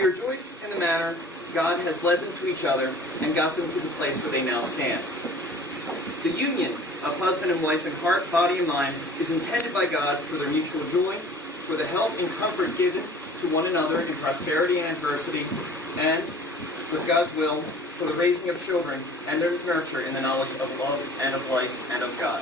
We rejoice in the manner God has led them to each other and got them to the place where they now stand. The union of husband and wife in heart, body, and mind is intended by God for their mutual joy, for the help and comfort given to one another in prosperity and adversity, and, with God's will, for the raising of children and their nurture in the knowledge of love and of life and of God.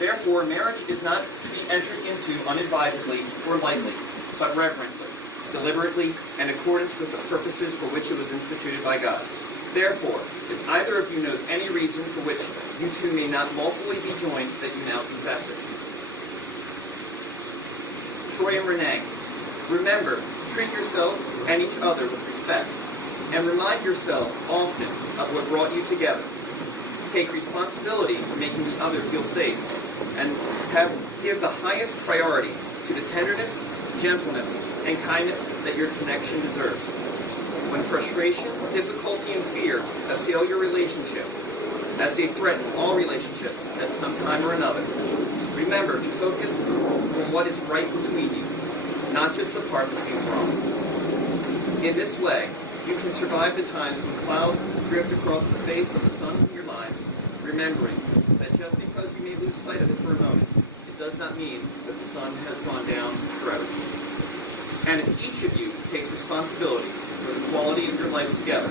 Therefore, marriage is not to be entered into unadvisedly or lightly, but reverently, deliberately, in accordance with the purposes for which it was instituted by God. Therefore, if either of you knows any reason for which you two may not lawfully be joined, that you now confess it. Troy and Renee, remember, treat yourselves and each other with respect, and remind yourselves often of what brought you together. Take responsibility for making the other feel safe, and give the highest priority to the tenderness, gentleness, and kindness that your connection deserves. When frustration, difficulty, and fear assail your relationship, as they threaten all relationships at some time or another, remember to focus on what is right between you, not just the part that seems wrong. In this way, you can survive the times when clouds drift across the face of the sun in your lives, remembering that just because you may lose sight of it for a moment, it does not mean that the sun has gone down forever. And if each of you takes responsibility for the quality of your life together,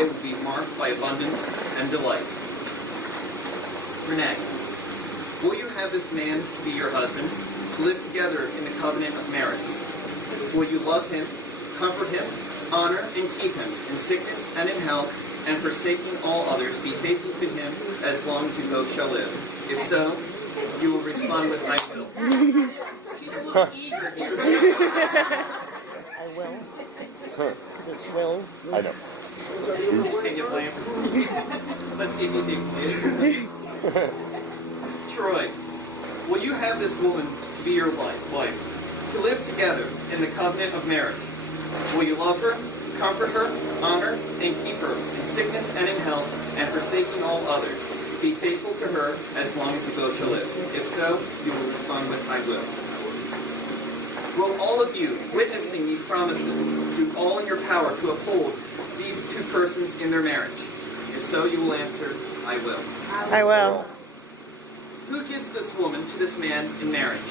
it will be marked by abundance and delight. Renee, will you have this man be your husband, to live together in the covenant of marriage? Will you love him, comfort him, honor and keep him in sickness and in health, and forsaking all others, be faithful to him as long as you both shall live? If so, you will respond with, I will. She's a little eager here. I will. Because it will. I know. Can you blame her? Let's see if he's able to. Troy, will you have this woman to be your wife, to live together in the covenant of marriage? Will you love her, comfort her, honor, and keep her in sickness and in health, and forsaking all others? Be faithful to her as long as you both shall live. If so, you will respond with, I will. Will all of you, witnessing these promises, do all in your power to uphold these two persons in their marriage? If so, you will answer, I will. I will. Who gives this woman to this man in marriage?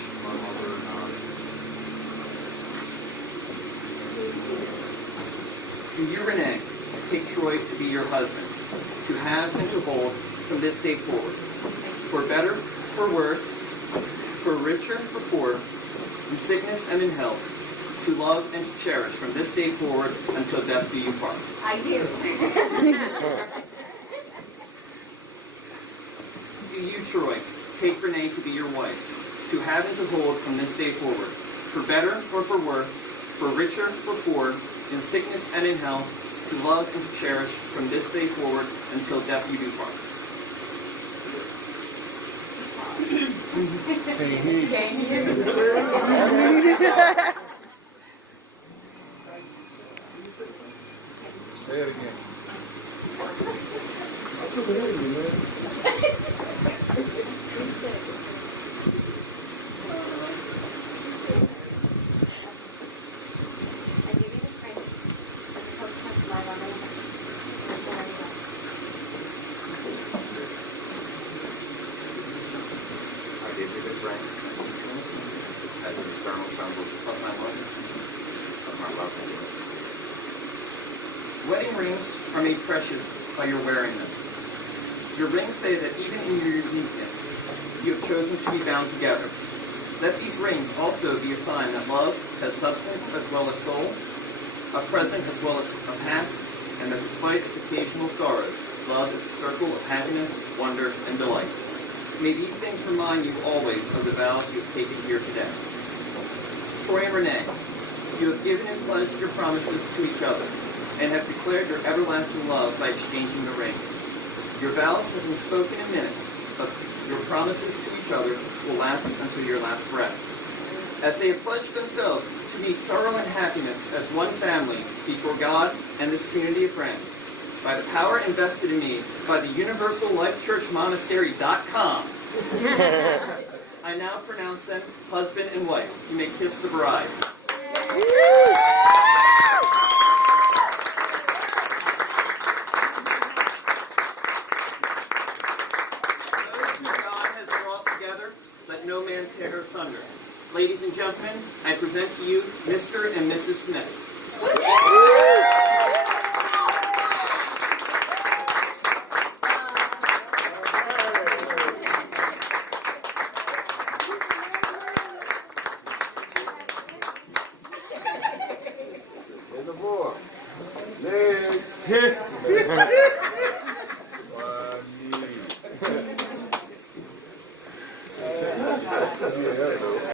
Do you, Renee, take Troy to be your husband, to have and to hold from this day forward, for better, for worse, for richer, for poor, in sickness and in health, to love and to cherish from this day forward until death do you part? I do. Do you, Troy, take Renee to be your wife, to have and to hold from this day forward, for better or for worse, for richer, for poor, in sickness and in health, to love and to cherish from this day forward until death you do part? Say it again. Wedding rings are made precious by your wearing them. Your rings say that even in your uniqueness, you have chosen to be bound together. Let these rings also be a sign that love has substance as well as soul, a present as well as a past, and that despite its occasional sorrows, love is a circle of happiness, wonder, and delight. May these things remind you always of the vows you have taken here today. Troy and Renee, you have given and pledged your promises to each other, and have declared your everlasting love by exchanging the rings. Your vows have been spoken in minutes, but your promises to each other will last until your last breath. As they have pledged themselves to meet sorrow and happiness as one family before God and this community of friends, by the power invested in me by the UniversalLifeChurchMonastery.com, I now pronounce them husband and wife. You may kiss the bride. and tear asunder. Ladies and gentlemen, I present to you Mr. and Mrs. Smith. And the board. Legs.